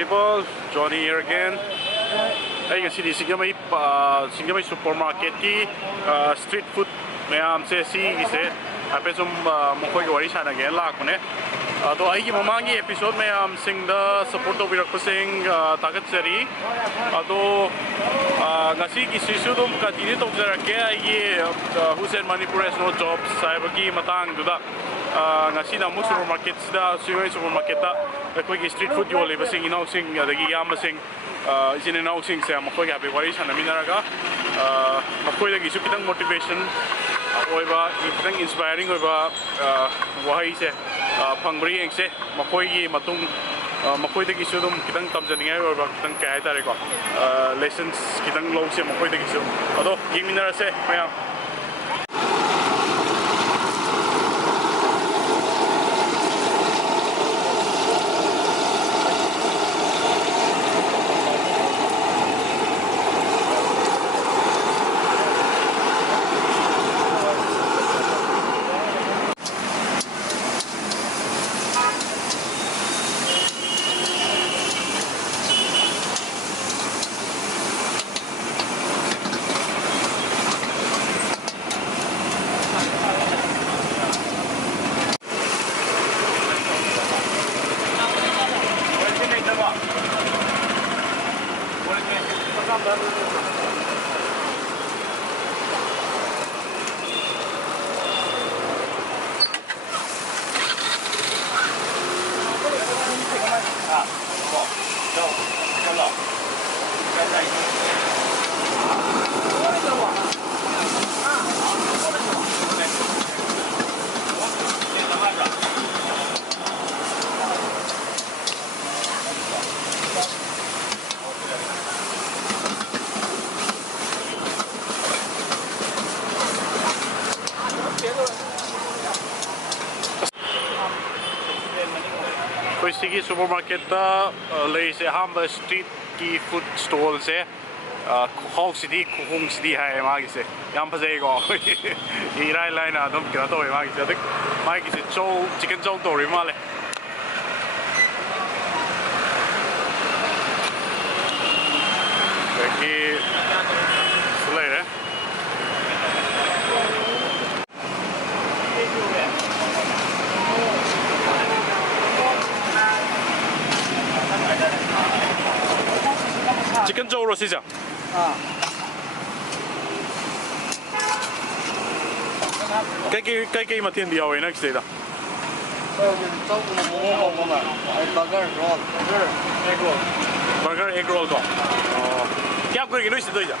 people? Johnny here again. I can see the Singjamei supermarket ki street food mayam se si se ape sum mokoi ki wari sana again lak mane. To ai ki mamangi episode mayam sing the support to birak pasing tagat seri. To ngasi ki sisu dum continue to jarake ai Hussein Manipur has no jobs saibagi matang duda ngasi na mu supermarket da Singjamei supermarket da koi street food yo le basing inau sing adagi yam basing isin inau sing se makoi ga be wari sana minaraga makoi dagi su kitang motivation oiba kitang inspiring oiba wahai se phangbri eng se makoi gi matung makoi dagi su dum kitang tamjaningai oiba kitang kai tare ko lessons kitang lo se makoi dagi su ado gi minara se maya Sigi supermarket da lei se hamba street ki food stall se khok city khung city hai ma gi se yam phajai go I rai line na dum kira to ma gi se dik ma gi se chow chicken chow to ri ma le ki sulai re chicken chow ro sija kai mathian dia hoina kse da chow ko mo mo ma burger egg roll ko kya koi gi no isi doija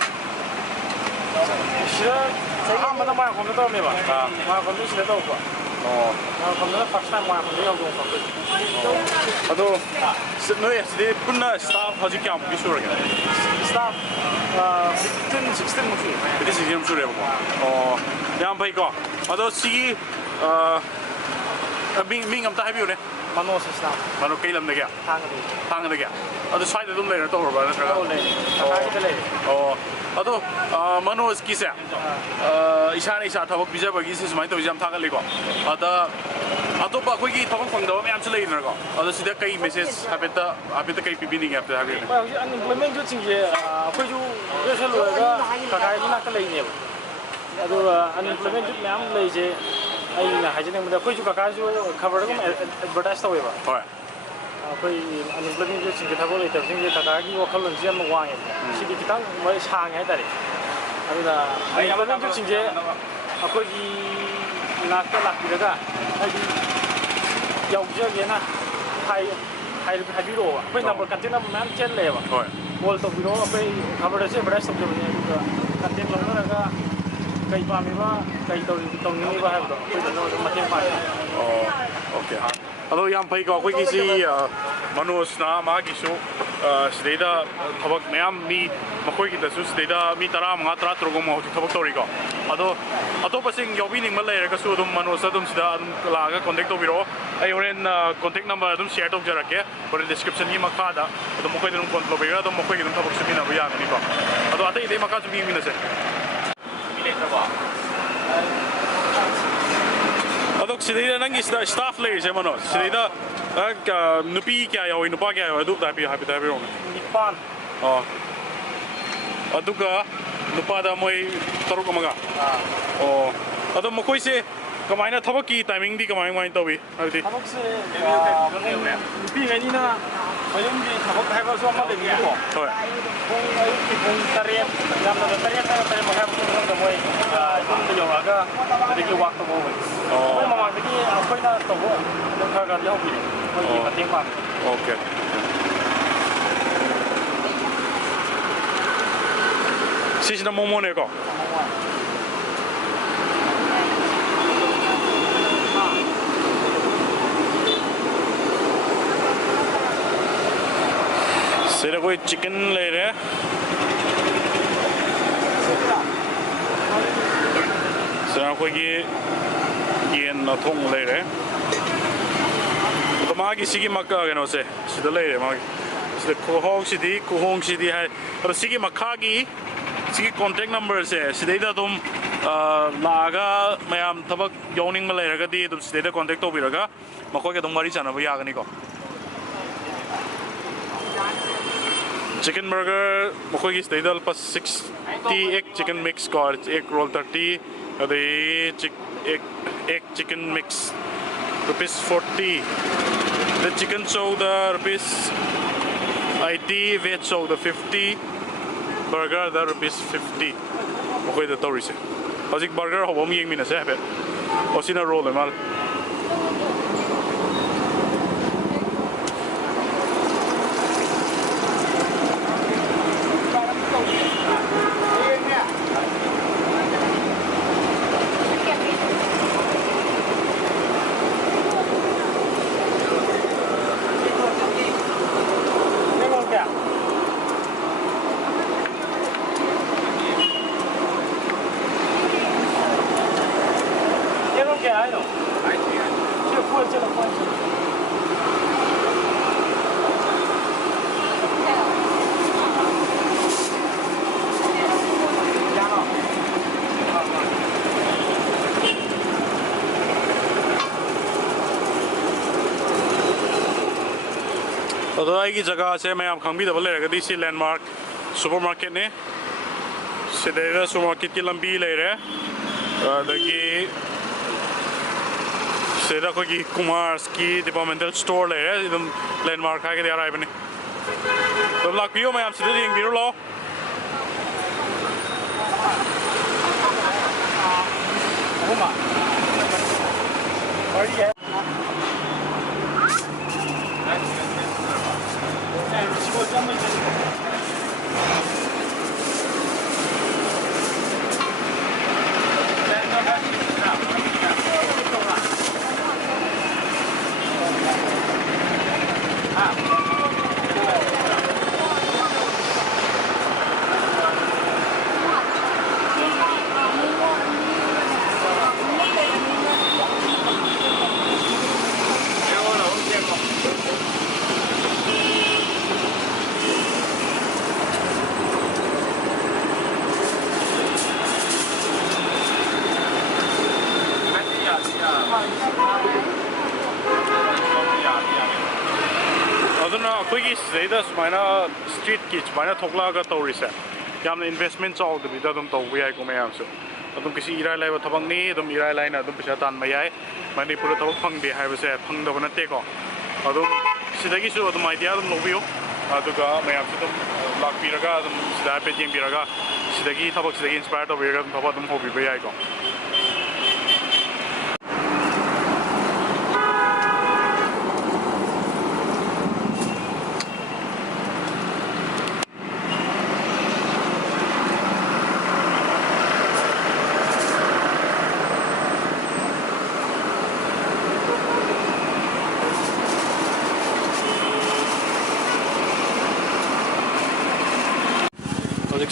shira sai ma da ma ko to me ba ma ko ni sila to ko ma ko na first time ma ko ni yo ko ado no yes de punna staff haji kya am bisur ga staff 15 16 mo su this is yam sure ko yam bai ko ado si ming am ta habiu ne mano se staff mano kai lam de kya thang de kya ado sai de dum le to ba na tra le ta le ado mano ki se isha isa thabak bija ba gi se mai to jam tha ga le ko ada ado ba koi gi thabak phang da ma am chale na ko ado sida kai message habeta kai pb ning apta habi ba unemployment jo ching je koi ju resol ga ka kai na ka le ne ado unemployment jo ma am le je ai na ha je ne ma koi ju ka ka ju khabar ko advertise to ba hoi koi unemployment jo ching thabo le ta ching je ka ka gi wakal lon jam wa nge sidi kitang mai sang hai tare ado da unemployment jo ching je akoi gi na ka lak bi ga ai yau je na hai biro pai number content number man chen le ba hoi call to biro pai khabar se bada sab je ne content lo na ga kai pa mi ba kai to ni ba ha ba pai no mate pa okay ado yam pai ko koi ki si manus na ma gi su sida thabak mayam mi makoi ki da su sida mi tara ma tra tro mo thabak tori ko ado pasing yobi ning ma le ga su dum manus dum sida la ga contact to biro ai oren contact number dum share to jara ke or description ni makha da ado makoi dum control bira dum makoi dum thabak simi na ba ya ni ko ado atai de makha su mi na se mi le ba ado sida nang is da staff le je mano sida nupi kya yawi nupa kya yawi adu tapi happy tapi rong Nipan. oh adu ka nupa da moi taruk amaga oh adu mo koi se kamaina thabak ki timing di kamai mai to bi habi Thabak se nupi ngai ni na mayum di thabak hai ba so ma de ni ko hoi pung ai ki pung tarian jam na tarian ta tarian ma ha pung da moi yum de yo aga de ki wak to mo oh ma ma de ki akoi na to ho de ka ga yo bi moi ki pating pa okay sis na momo ne ko सेरा कोई chicken ले रहे हैं सेरा कोई ये नथोंग ले रहे हैं तो माँ किसी की मक्का आ गया ना उसे सीधा ले रहे माँ सीधे कुहोंग सीधी है और सीधी मक्का की सीधी कॉन्टैक्ट नंबर से सीधे इधर तुम लागा मैं हम तबक योनिंग में ले रहा दी तुम सीधे कॉन्टैक्ट तो भी रखा मक्का के तुम मरी जाना भैया आगे निको Chicken burger, mukhoy ki stay dal pas 60 egg chicken mix card, egg roll 30, the egg chicken mix rupees 40. The chicken soda rupees 80, veg soda 50, burger the rupees 50. Mukhoy the tori se. Hasik burger ho bom yeng mina se habe. Osina roll mal. की जगह से मैं आप खंबी दबल लेगा दी सी landmark supermarket ने सीधे supermarket की लंबी ले रहे दगी सीधा कोई कुमार्स की डिपार्टमेंटल स्टोर ले रहे एकदम लैंडमार्क है के दिया रहा है बने तो लाख पियो मैं आप सीधे देंगे बिरो लो अखोई सुमायना स्ट्रीट की सुमायना थोकलागा तौरीसे यामना इन्वेस्टमेंट चाउदबीदा अदुम तौबा याइको मयामसु अदुम किसी इराय लाइबा थबंगनी अदुम इराय लाइना अदुम पैसा तानबा याय मणिपुर थबक फंगदे हाइबसे फंगदबा नतेको अदुम सिदगिसु अदुम आइडिया अदुम लौबियो अदुगा मयामसु अदुम लाकपिरगा अदुम सिदा पे जेंबिरगा सिदगी थबक सिदगी inspire तौबिरगा अदुम थबा अदुम होबिबा याइको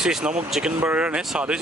This is chicken burger ne saade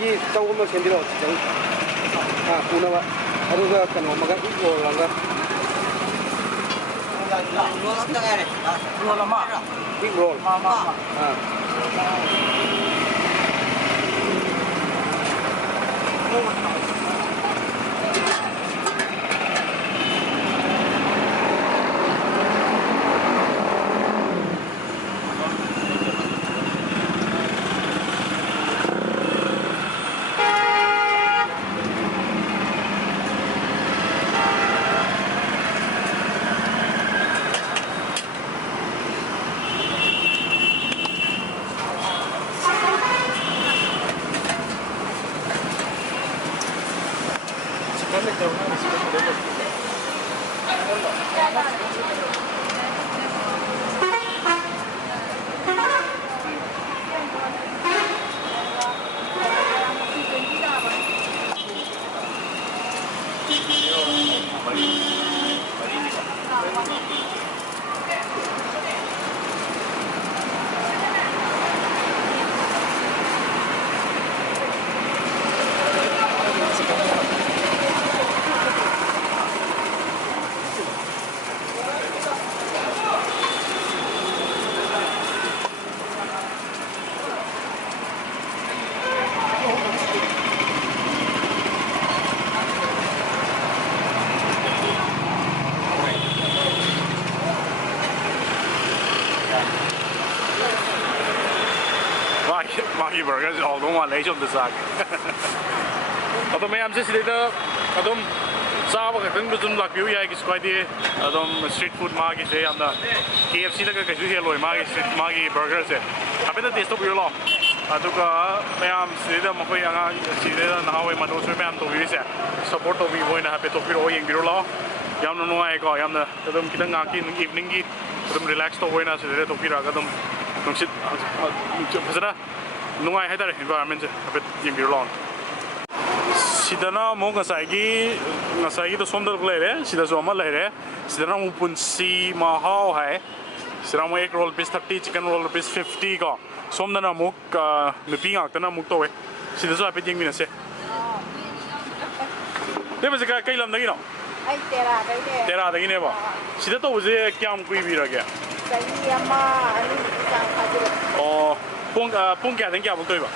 ꯃꯣꯏꯒꯤ ꯆꯧ ꯑꯃ ꯁꯦꯝꯕꯤꯔꯛꯑꯣ ꯆꯧ ꯄꯨꯅꯕ ꯑꯗꯨꯒ ꯀꯩꯅꯣ ꯑꯃꯒ ꯔꯣꯜ ꯑꯃꯒ ꯔꯣꯜ ꯑꯃ big roll Magi burgers all don't want to the sack. Although I am just later, Adam Saba can do like you, I guess quite the Adam street food Magi say on the KFC like a hello Magi burgers. I bet the taste of your law. I took I am Sida Makoyanga, Sida and how I manage to use it. Support of me going to have it of your in Birula. Yam no I go, Yam the Kitangaki evening, relaxed away as the Topira Gadam. Nungai haidar environment a bit in Birlon. Sidana Mongasagi, Nasagi to Sondal Glare, Sidazoma Lere, Sidana Punsi Mahao Hai, Sidama egg roll piece 30, chicken roll piece 50 go. Somdana Muk, Miping Actana Muktoe, Sidazo Piting Minase. There was a guy Kailam Nagino. Terra the Gineva. Sidato was a Kiam Quivira again. Oh, Punka, thank you.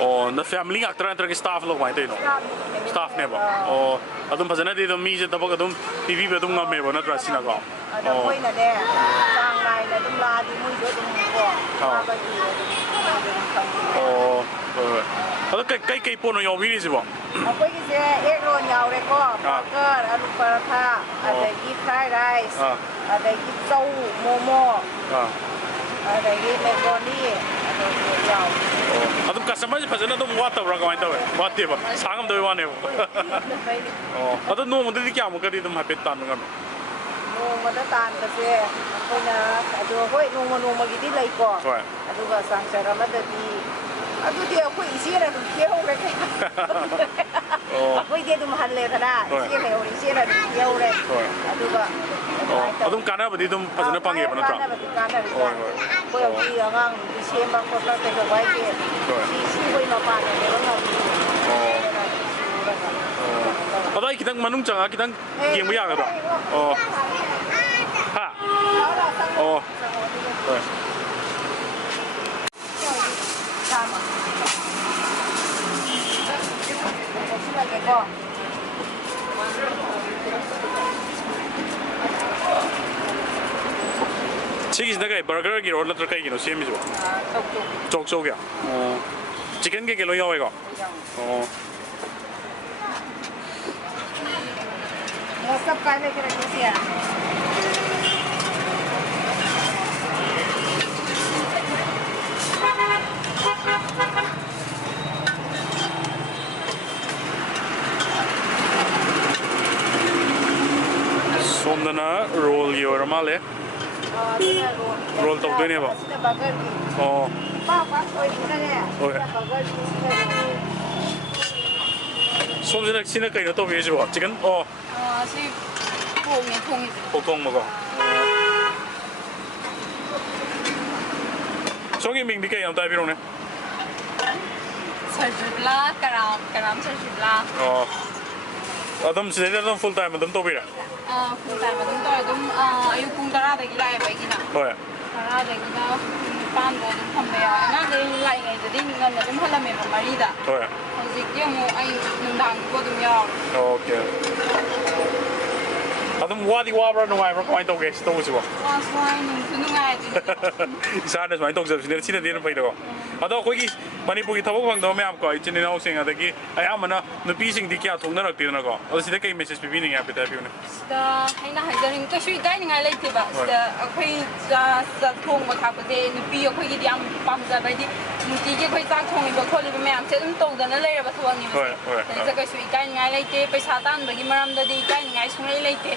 Oh, the family actor and staff look my staff never. Oh, I don't present the means at the Bogadum TV, but don't know me, not Rasinago. Oh, okay, Kake Pono, your visible. Egg roll, they give fried rice, they give soul, momo, they give macaroni. I don't customize it, but I don't want to rock on it. Whatever, Sangam do one. Oh, I don't know what the Yamu got them have it done. No, Mother Tan, the fair, when I do a white no one did like God. I do a sunset, a mother I do the quick here and kill it. We did them had later that. Here and kill it. I don't can't have it, don't put a pang even a trap. Well, we are around the same back for nothing to white here. She's way no part of I can Manuncha, I can give me out. Oh, ha. Oh, 시기시다가 버거기 롤러들 가이기로 시험이죠. 쪽쪽이야. 치킨 게 길로 나와 이거. सब काले के रखे से सोमदना role ये और माले role तो देने बा सोमदना सीना कहीं तो भेज बा चिकन सी 통이 보통 먹어 저기 민디가 양 따비로네 설줄라 까람 설줄라 아담 시대는 풀타임 좀 또비라 풀타임 좀 또요 좀 아유 공다라다기 라이 바이기나 뭐야 다라다기나 반도 좀 판매야 나들 라이가이들이 민간나 좀 하려면 말이다 뭐야 hꯧꯖꯤꯛꯇꯤ ꯑꯃꯨꯛ ꯑꯩ ꯅꯨꯡꯗꯥꯡꯒꯤꯀꯣ ꯑꯗꯨꯝ ꯌꯥꯎꯔꯦ 오케이 아담 와디 와브라 누가이브라 코인 또게 스토우시고 와스 와이는 누가이지 이사는 많이 동접시네 치는 데는 보이고 아도 거기 마니푸르기 타복 방도 매암고 이진이 나오싱아다기 아야마나 누피싱디 키아 통나락티나고 어시데 게임 메시지 비비닝 야 비타비네 다 하이나 하이저링 그슈 가이닝아 레이티바 다 ꯑꯩꯈꯣꯏ ꯆꯥꯛ ꯊꯣꯡꯕ ꯊꯥꯛꯄꯁꯦ ꯅꯨꯄꯤ ꯑꯩꯈꯣꯏꯒꯤꯗꯤ ꯌꯥꯝ ꯄꯥꯝꯖꯕ ꯍꯥꯏꯗꯤ ꯅꯨꯡꯇꯤꯒꯤ ꯑꯩꯈꯣꯏ ꯆꯥꯛ ꯊꯣꯡꯉꯤꯕ ꯈꯣꯠꯂꯤꯕ ꯃꯌꯥꯝꯁꯦ ꯑꯗꯨꯝ ꯇꯧꯗꯅ ꯂꯩꯔꯕ ꯊꯕꯛꯅꯦꯕ ꯁꯤꯗ ꯀꯩꯁꯨ ꯏꯀꯥꯏꯅꯤꯡꯉꯥꯏ ꯂꯩꯇꯦ ꯄꯩꯁꯥ ꯇꯥꯟꯕꯒꯤ ꯃꯔꯝꯗꯗꯤ ꯏꯀꯥꯏꯅꯤꯡꯉꯥꯏ ꯁꯨꯡꯂꯩ ꯂꯩꯇꯦ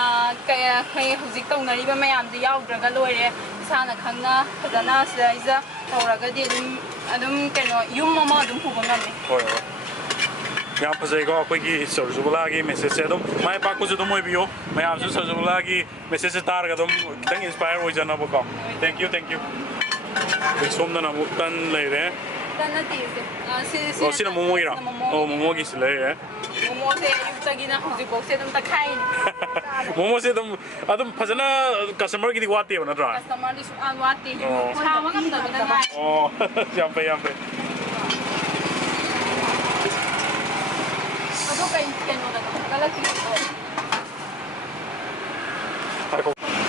ꯑꯩꯈꯣꯏ ꯍꯧꯖꯤꯛ ꯇꯧꯅꯔꯤꯕ ꯃꯌꯥꯝꯁꯦ ꯌꯥꯎꯗ꯭ꯔꯒ ꯂꯣꯏꯔꯦ ꯏꯁꯥꯅ ꯈꯪꯅ ꯐꯖꯅ ꯁꯤꯗꯩꯁꯤꯗ ꯇꯧꯔꯒꯗꯤ ꯑꯗꯨꯝ ꯀꯩꯅꯣ ꯌꯨꯝ ꯑꯃ ꯑꯗꯨꯝ ꯄꯨꯕ ꯉꯝꯃꯦ ꯌꯥꯝ ꯐꯖꯩꯀꯣ ꯑꯩꯈꯣꯏꯒꯤ ꯁꯔꯖꯨꯕꯂꯥꯒꯤ ꯃꯦꯁꯦꯖꯁꯦ ꯑꯗꯨꯝ ꯃꯥꯏ ꯄꯥꯛꯄꯁꯨ ꯑꯗꯨꯝ ꯑꯣꯏꯕꯤꯌꯨ ꯃꯌꯥꯝꯁꯨ ꯁꯔꯖꯨꯕꯂꯥꯒꯤ ꯃꯦꯁꯦꯖꯁꯦ ꯇꯥꯔꯒ ꯑꯗꯨꯝ ꯈꯤꯇꯪ ꯏꯟꯁꯄꯥꯌꯔ ꯑꯣꯏꯖꯅꯕꯀꯣ ꯊꯦꯡꯛ ꯌꯨ ꯑꯩꯈꯣꯏ ꯁꯣꯝꯗꯅ ꯑꯃꯨꯛ ꯇꯟ ꯂꯩꯔꯦ ꯁꯤꯅ ꯃꯣꯃꯣꯒꯤꯔꯣ ꯃꯣꯃꯣꯒꯤꯁꯤ ꯂꯩꯔꯦ ꯃꯣꯃꯣꯁꯦ ꯑꯌꯨꯛꯇꯒꯤꯅ ꯍꯧꯖꯤꯛꯐꯥꯎꯁꯦ ꯑꯗꯨꯝ ꯇꯛꯈꯥꯏꯔꯤꯅꯤ ꯃꯣꯃꯣꯁꯦ ꯑꯗꯨꯝ ꯐꯖꯅ ꯀꯁꯇꯃꯔꯒꯤꯗꯤ ꯋꯥꯠꯇꯦꯕ ꯅꯠꯇ꯭ꯔꯥ ꯀꯁꯇꯃꯔꯗꯤ ꯁꯨꯡꯋꯥꯠ ꯋꯥꯠꯇꯦ ꯁꯥꯕ ꯉꯝꯗꯕꯅ ꯉꯥꯏ ꯌꯥꯝ ꯐꯩ ꯌꯥꯝ ꯐꯩ ꯑꯗꯣ ꯀꯩꯅꯣꯗ ꯀꯜꯂꯛꯈꯤꯕꯗꯣ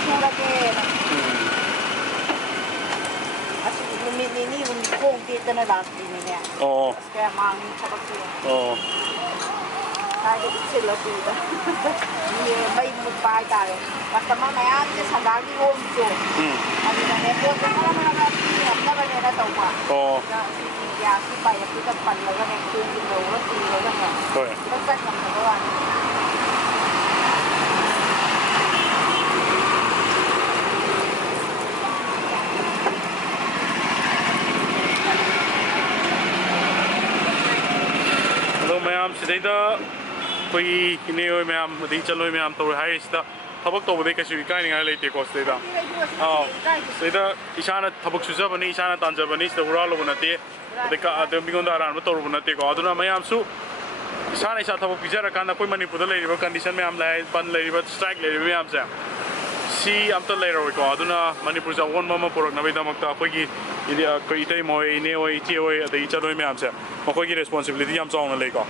ꯁꯨꯔꯒꯦꯅ ꯑꯁꯤ ꯅꯨꯃꯤꯠ ꯅꯤꯅꯤ ꯍꯨꯝꯅꯤ ꯈꯣꯡ ꯇꯦꯛꯇꯅ ꯂꯥꯛꯇ꯭ꯔꯤꯅꯤꯅꯦ ꯑꯁ ꯀꯌꯥ ꯃꯥꯡꯉꯤ ꯊꯕꯛꯁꯦ ꯍꯥꯏꯗꯤ ꯁꯤꯜꯂꯁꯨꯗ ꯃꯩ ꯃꯨꯠꯄ ꯍꯥꯏꯇꯥꯔꯦ ꯀꯁꯇꯃꯔ ꯃꯌꯥꯝꯁꯦ ꯁꯟꯗꯥꯒꯤ ꯌꯣꯝꯁꯨ ꯑꯗꯨꯗꯅꯦ ꯄꯣꯠꯁꯦ ꯈꯔ ꯉꯝꯅꯕꯅꯦꯅ ꯇꯧꯕ ꯒ꯭ꯌꯥꯁꯀꯤ ꯄꯥꯏꯞꯇꯨꯗ ꯄꯜꯂꯒꯅꯦ ꯈꯣꯡꯁꯦ ꯂꯧꯔ ꯇꯨꯔꯒꯅꯦ ꯆꯠ ꯉꯝꯗꯕ ꯋꯥꯅꯤ मैम सिदा कोई इने मैम चलो मैम तौर है थबक तौबद कई इकायना लेतेको इसाना थबक सुजबनी इसाना तानजबनी उरालब नाते मिगोंद अरानब तौरब नातेको मैम इसाना इसा थबक पीजरकान अखोई मणिपुर कंडीशन मैम बन स्ट्राइक मैम से सी अमत लेरोको मणिपुर अवोनब पुरक्नबीदमक्ता अखोई इतई मोय इने होय इचे होय अदई चलोय मैम से मखोई रेस्पॉन्सिबिलिटी याम चावना लेको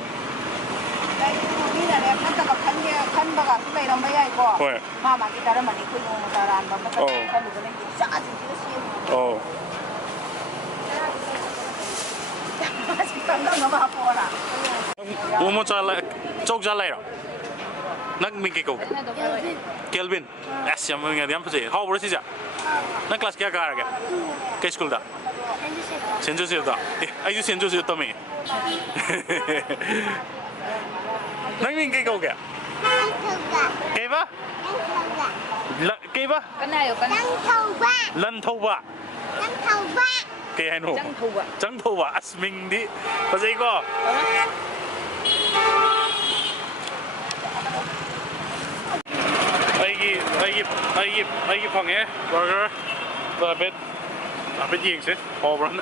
मोमो चौक चालेर नग मिकी को केल्विन एस याम फजे हाउब्रो सिजा नग क्लास क्या कारगे के स्कूल दा सेंट जोसेफ दा आइजु सेंट जोसेफ तमे नग मिकी को क्या केबा केबा कनायो कना लंथौबा के हैनो जंगथौबा अस्मिंगदी फजे को आई फंगे बर्गर आप येंगसे हाब्रन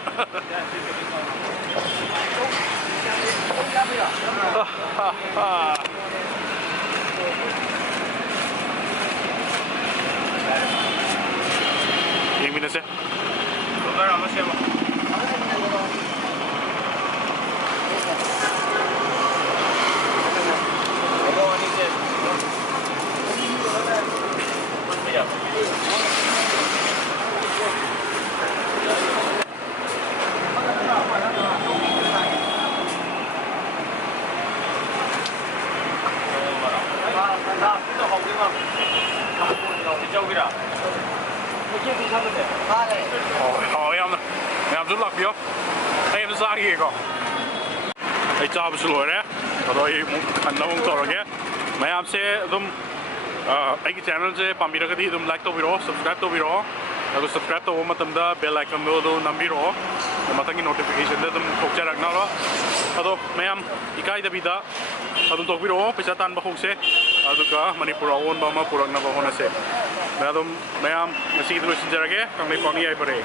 येंगमिनसे बर्गर अमा सेमा ꯆꯧꯒꯤꯔꯥ ꯃꯣꯏꯒꯤ ꯊꯝꯕꯁꯦ ꯌꯥꯝꯁꯨ ꯂꯥꯛꯄꯤꯌꯣ ꯑꯩ ꯑꯝꯇ ꯆꯥꯈꯤꯒꯦꯀꯣ ꯑꯩ ꯆꯥꯕꯁꯨ ꯂꯣꯏꯔꯦ ꯑꯗꯣ ꯑꯩ ꯑꯃꯨꯛ ꯍꯟꯅꯕ ꯑꯃꯨꯛ ꯇꯧꯔꯒꯦ ꯃꯌꯥꯝꯁꯦ ꯑꯗꯨꯝ ꯑꯩꯒꯤ ꯆꯦꯅꯦꯜꯁꯦ ꯄꯥꯝꯕꯤꯔꯒꯗꯤ ꯑꯗꯨꯝ ꯂꯥꯏꯛ ꯇꯧꯕꯤꯔꯛꯑꯣ ꯁꯕꯁꯀ꯭ꯔꯥꯏꯕ ꯇꯧꯕꯤꯔꯛꯑꯣ ꯑꯗꯨꯒ ꯁꯕꯁꯀ꯭ꯔꯥꯏꯕ ꯇꯧꯕ ꯃꯇꯝꯗ ꯕꯦꯜ ꯑꯥꯏꯀꯟꯗꯣ ꯑꯗꯨ ꯅꯝꯕꯤꯔꯛꯑꯣ ꯃꯊꯪꯒꯤ ꯅꯣꯇꯤꯐꯤꯀꯦꯁꯟꯗ ꯑꯗꯨꯝ ꯊꯣꯛꯆꯔꯛꯅꯕ ꯑꯗꯣ ꯃꯌꯥꯝ ꯏꯀꯥꯏꯗꯕꯤꯗ ꯑꯗꯨꯝ ꯇꯧꯕꯤꯔꯛꯑꯣ ꯄꯩꯁꯥ ꯇꯥꯟꯕ ꯍꯧꯁꯦ ꯑꯗꯨꯒ ꯃꯅꯤꯄꯨꯔ ꯑꯑꯣꯟꯕ ꯑꯃ ꯄꯨꯔꯛꯅꯕ ꯍꯣꯠꯅꯁꯦ ꯑꯗꯨꯝ ꯃꯌꯥꯝ ꯉꯁꯤꯒꯤꯗꯤ ꯂꯣꯏꯁꯤꯟꯖꯔꯒꯦ ꯀꯪꯂꯩꯄꯥꯛꯅ ꯌꯥꯏꯐꯔꯦ